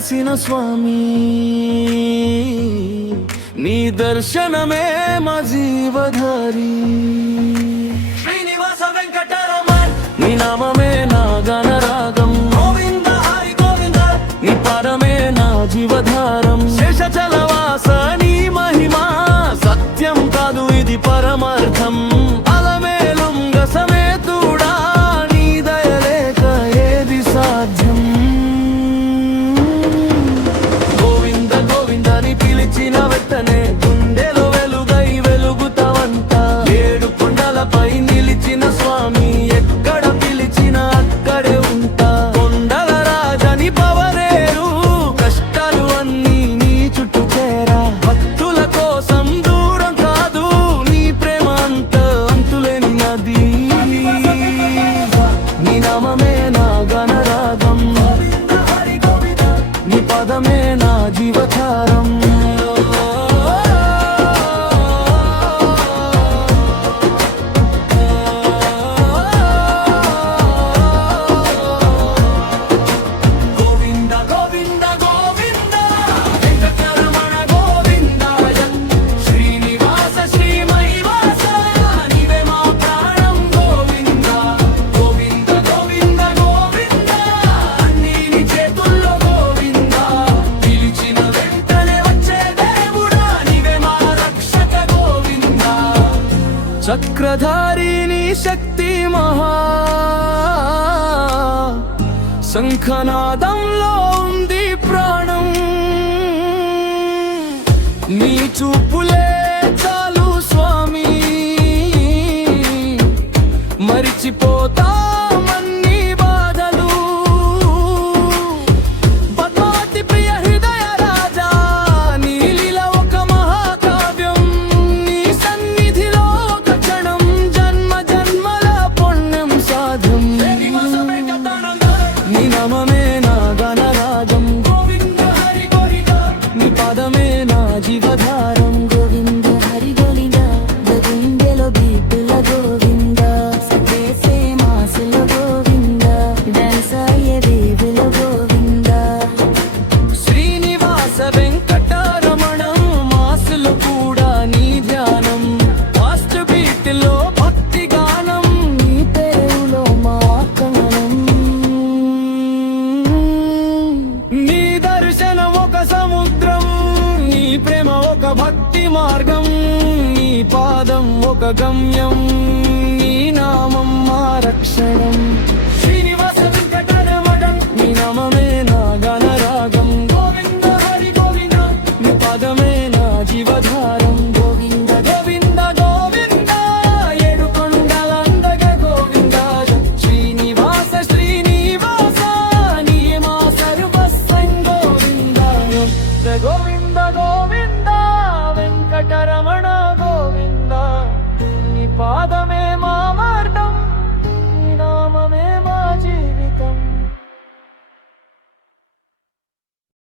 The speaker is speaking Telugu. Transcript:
వెలసిన స్వామి నీ దర్శనమే మా జీవధారి శ్రీనివాస వెంకటరమణ్ నీ నామమే నా గణరాగం గోవింద హరి గోవింద నీ పరమే నా జీవధారం శేషచలవాస నీ మహిమా సత్యం కాదు ఇది పరమార్థం అలమేలుంగ సమేతుడా నీ దయలేక ఏది సాధ్యం గోవింద గోవింద ని పిలిచిన వెంటనే గుండెలో వెలుగై వెలుగుతావంట ఏడు కొండలపై నిలిచిన స్వామి ఎక్కడ పిలిచిన అక్కడే ఉంటా కొండల రాజని పవరేరు కష్టాలు అన్నీ నీ చుట్టూ చేరా భక్తుల కోసం దూరం కాదు నీ ప్రేమ అంత అంతులేని నది నీ నామమే నా గణరాగం నీ పదమే నా జీవధారం గోవింద గోవింద గోవింద వెంకటరమణ గోవింద శ్రీనివాస శ్రీమైవాస నీవే మా ప్రాణం గోవింద గోవింద గోవింద గోవింద అన్నీ నీ చేతుల్లో గోవింద పిలిచిన వెంటనే వచ్చే దేవుడా నీవే మా రక్షక గోవింద చక్రధారి నీ శక్తి మహా శంఖనాదంలో ఉంది ప్రాణం నీ చూపులే చాలు స్వామి మరిచిపోతామన్ని బాధలు పద్మావతి ప్రియ హృదయ రాజా నీ లీల ఒక మహాకావ్యం నీ సన్నిధిలో ఒక క్షణం జన్మ జన్మల పుణ్యం సాధ్యం నీ నామమే నా గణరాజం గోవింద హరి గోవింద నీ పదమే నా జీవధారం గోవింద హరి గోవింద గుండెలో బీటుల గోవింద సకేసే మాసుల గోవింద డాన్స్ అయ్యే వీధుల గోవింద శ్రీనివాస వెంకటరమణం మాసులు కూడా నీ ధ్యానం ఫాస్ట్ బీట్ లో భక్తి గానం నీ పేరులో మా కమలం నీ దర్శనం ఒక సముద్రం నీ ప్రేమ ఒక భక్తి మార్గం నీ పాదం ఒక గమ్యం